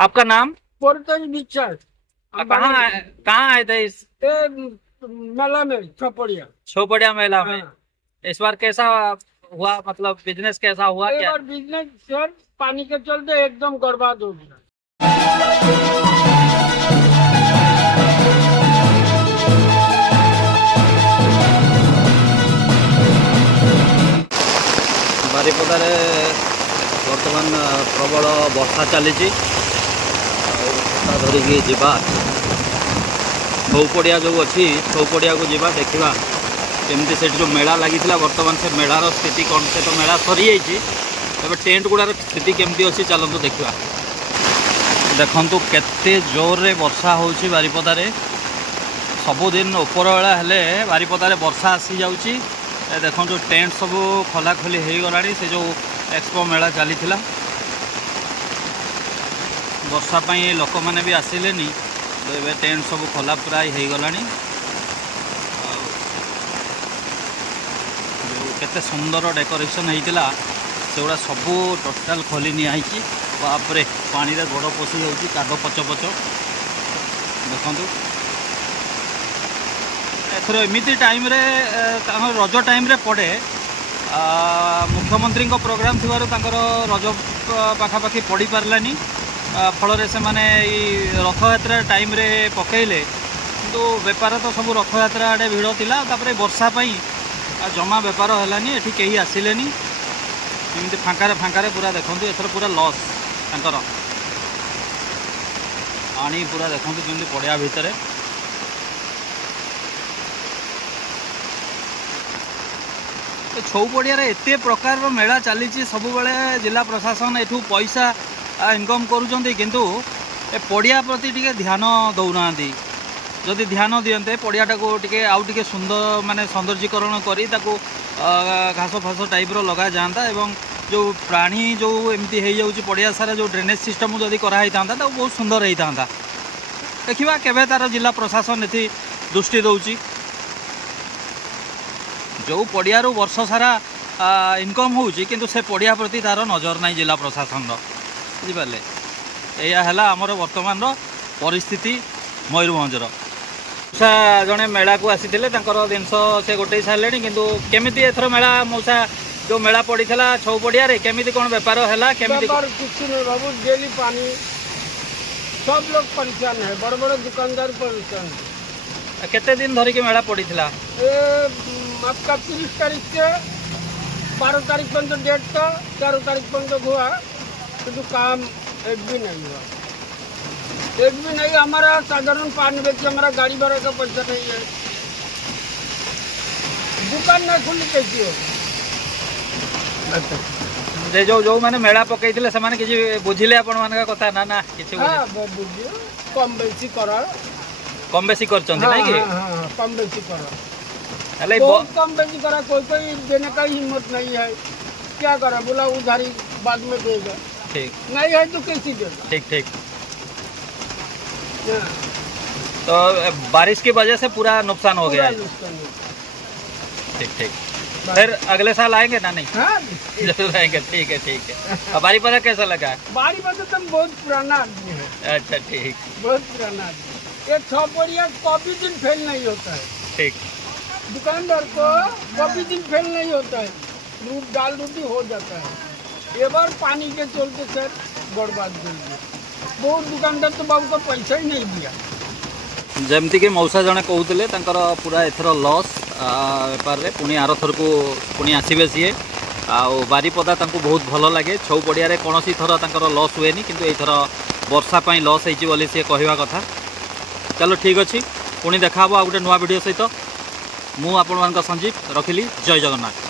आपका नाम? पोर्टल बिचार कहाँ आए थे इस मेला में छपड़िया। छोपड़िया मेला में? हाँ। इस बार कैसा हुआ, मतलब बिजनेस कैसा हुआ एक क्या? बार बिजनेस सर पानी के चलते एकदम बर्बाद हो गया। बारिपदारे बर्तमान प्रबल वर्षा चली धरिकी जीवा छौपड़िया जो अच्छी छौपड़िया को जीवा देखा केमती से जो मेला लगी बर्तमान से मेलार स्थिति कौन से तो मेला सरी जाइए टेंट गुड़ार स्थिति केमती अच्छी चलतु देखा देखु केते जोर रे वर्षा होची बारिपदारे सबुदिन उपर बेला हेले बारिपदारे वर्षा आसी जाउची देखो जो टेंट सब खोलाखोली हो गला से जो एक्सपो मेला चली वर्षा पाई लोक मैंने भी आसिले तो ये टेंट सब खोला प्राय हो गला केते सुंदर डेकोरेशन होता से गुड़ा सब टोटाल खोली निहाई बापरे पानी रे गोड़ पशि जाऊँगी काद पच पच देखु एथर एमती टाइम रे रज टाइम रे पड़े मुख्यमंत्री प्रोग्राम थी रज पाखापाखि पड़ पारानी फल से माने रथ यात्रा टाइम रे पकईले किंतु बेपार तो सब रथ यात्रा आड़े भिड़ थिला तापरे वर्षा पाई जमा बेपार हैलानी एठी कहीं आसिलेनी एमती फांकारे पूरा देखते एथर पूरा लॉस तांकर आनी पूरा देखते केमती पड़िया भितर छौपड़िया एते प्रकार मेला चली सब बेले जिला प्रशासन एठू पैसा इनकम करुँच किंतु ए पड़िया प्रति टिके ध्यान दौना जदि ध्यान दियंते पड़ियाटा को टिके आउ टिके सुंदर माने सौंदर्यीकरण करी ताको घास फास टाइप रो लगा जाता एवं जो प्राणी जो एमती हो जाऊँगी पड़िया सारा जो ड्रेनेज सिस्टम जदि कराई था तो बहुत सुंदर होता देखा केवे तार जिला प्रशासन एथि दृष्टि दौची जो पड़िया वर्ष सारा इनकम होउची किंतु से पड़िया प्रति तार नजर नहीं जिला प्रशासन बुझिपारे यह है आमर वर्तमान परिस्थिति मयूरभंजर जड़े मेला को आसी जिनस से गोटे सारे किंतु केमिति एथर मेला मौसा जो मेला पड़ा छौपड़िया केमिति कौन बेपार है केमिति कुछ नहीं बाबू डेली पानी सब लोग परेशान है बड़ बड़ दुकानदार परेशान है। केते दिन धरिकी मेला पड़ा आपका 30 तारीख से 12 तारीख पर्यंत डेट था 4 तारीख पर्यंत हुआ किंतु काम एक भी नहीं हुआ एक भी नहीं। हमारा साधारण पानी बेच हमारा गाड़ी भाड़ा का पैसा नहीं है दुकान नहीं खुली कैसी हो जो जो माने मेला पकई से माने किसी बुझिले आपण मान कथा ना ना किसी हाँ बुझियो कम बेसी करा कम बेसी करचंती हाँ, नहीं कि हाँ, कम बेसी करा अले बहुत कम बेची करा कोई कोई देने का हिम्मत नहीं है क्या करा बोला उधारी बाद में देगा ठीक नहीं है तो कैसे देगा। ठीक ठीक हाँ, तो बारिश की वजह से पूरा नुकसान हो गया है। नुकसान है। ठीक ठीक फिर अगले साल आएंगे ना? नहीं हाँ जरूर आएंगे। ठीक है अब बारीपदा कैसा लगा? बारीपदा तो बहुत पुराना आदमी है। अच्छा ठीक बहुत पुराना आदमी ये छौपड़िया कभी दिन फेल नहीं होता है ठीक दुकानदार को कभी दिन फेल नहीं होता है दाल रोटी हो जाता है। ये बार पानी के चलते सर बर्बाद कर दिया बहुत दुकानदार तो बाबू का पैसा ही नहीं दिया। जमती कि मौसा जड़े कहते पूरा एथर लॉस बेपार रे पुणी आर थर को पुणी आसबे सी बारीपदा बहुत भल लगे छौपड़िया कौन थर लॉस हुए किंतु एथर वर्षा पाई लॉस होती सी कहवा कथा। चलो ठीक अच्छे पुणी देखा आ गोटे नुआ वीडियो सहित मु आपण संजीव रखिली। जय जगन्नाथ।